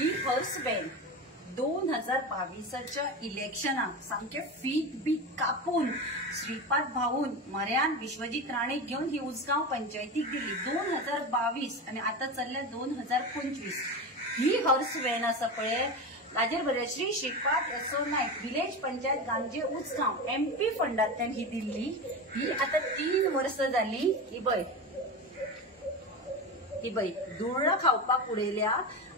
ही hers van 2022च्या इलेक्शनाक सामके फीत बीत कापून श्रीपाद भाऊन मर्यान विश्वजित राणे घेऊन ही उसगांव पंचायतीक दिली 2022 आणि आता चल्ल्या 2025। ही हर्स व्हॅन आसा पळय ताजेर बरे श्रीपाद यसो नायक विलेज पंचायत गांजे उसगांव MP फंडांतल्यान ही दिल्ली। ही आता 3 वर्ष जाली। ही बाई धुळा खावपाक उडयल्या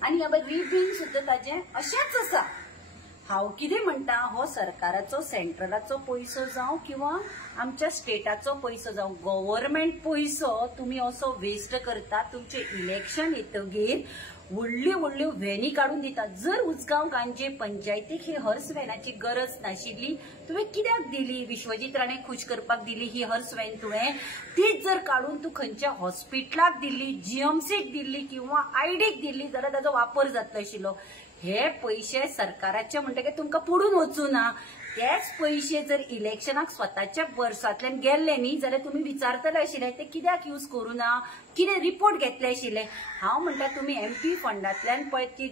आणि ह्या रिबीन सुद्धा ताजे अशेच आसा। हांव कितें म्हणटा हो सरकाराचो सेंट्रलाचो पैसो जावं किंवा आमच्या स्टेटाचो पैसो जावं गव्हर्नमेंट पैसो तुम्ही असो वेस्ट करता। तुमचे इलेक्शन येतगीर व्हडल्यो व्हडल्यो व्हॅनी काढून दितात। जर उसगांव गांजे पंचायतीक ही हर्स व्हॅनाची गरज नाशिल्ली तुवें कित्याक दिली? विश्वजित राणे खुश करपाक दिली ही हर्स व्हॅन तुवें। तीच जर काढून तू खंयच्या हॉस्पिटलाक दिल्ली, GMCक दिल्ली किंवा आयडीक दिल्ली जाल्यार ताचो वापर जातलो आशिल्लो। हे पैसे सरकाराचे म्हणटकीर तुमकां पडून वचू ना। तेच पैसे जर इलेक्शनाक स्वताच्या पर्सांतल्यान गेल्ले न्ही जाल्यार तुम्ही विचारतले आशिल्ले ते कित्याक यूज करू ना, कितें रिपोर्ट घेतले आशिल्ले। हांव म्हणटा तुम्ही MP फंडांतल्यान पळय ती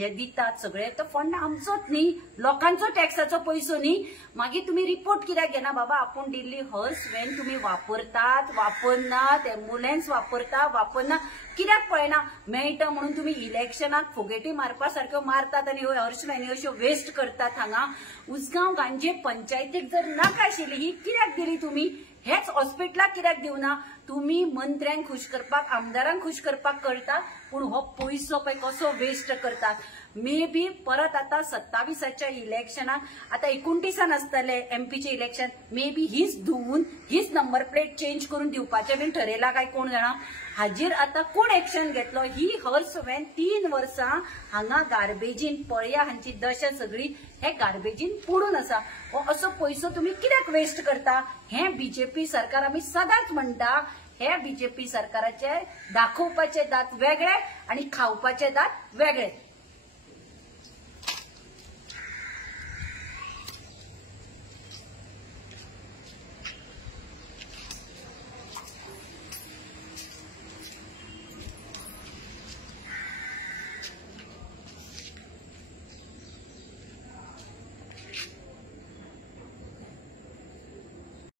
हे दितात सगळे तो फंड आमचोच न्ही, लोकांचो टॅक्साचो पैसो न्ही। मागीर तुम्ही रिपोर्ट कित्याक घेना? बाबा आपूण दिल्ली हर्स व्हॅन तुम्ही वापरतात वापरनात, एम्ब्युलन्स वापरना कित्याक पळयना? मेळटा म्हणून तुम्ही इलेक्शनाक फोगेटी मारपा सारक्यो मारतात आणि ह्यो हर्स व्हॅनी अश्यो वेस्ट करतात। हांगा उसगांव गांजे पंचायतीक जर नाका आशिल्ली ही कित्याक दिली तुम्ही? हेच हॉस्पिटलाक कित्याक दिवना? तुम्ही मंत्र्यांक खुश करपाक, आमदारांक खुश करपाक करता, पण हो पैसो पळय कसो वेस्ट करतात। मे बी परत आता 27च्या इलेक्शनाक आता 29 आसतले MPचे इलेक्शन, मे बी हीच धुवून हीच नंबर प्लेट चेंज करून दिवपाचे बीन ठरयला काय कोण जाणा। हाजेर आता कोण एक्शन घेतलो? ही हर्स व्हॅन 3 वर्सां हांगा गार्बेजीन पळया हांची दशा सगळी हे गार्बेजीन पडून आसा। हो असो पैसो तुम्ही कित्याक वेस्ट करता? हे BJP सरकार आम्ही सदांच म्हणटा हे BJP सरकाराचे दाखोवपाचे दात वेगळे आणि खावपाचे दात वेगळे।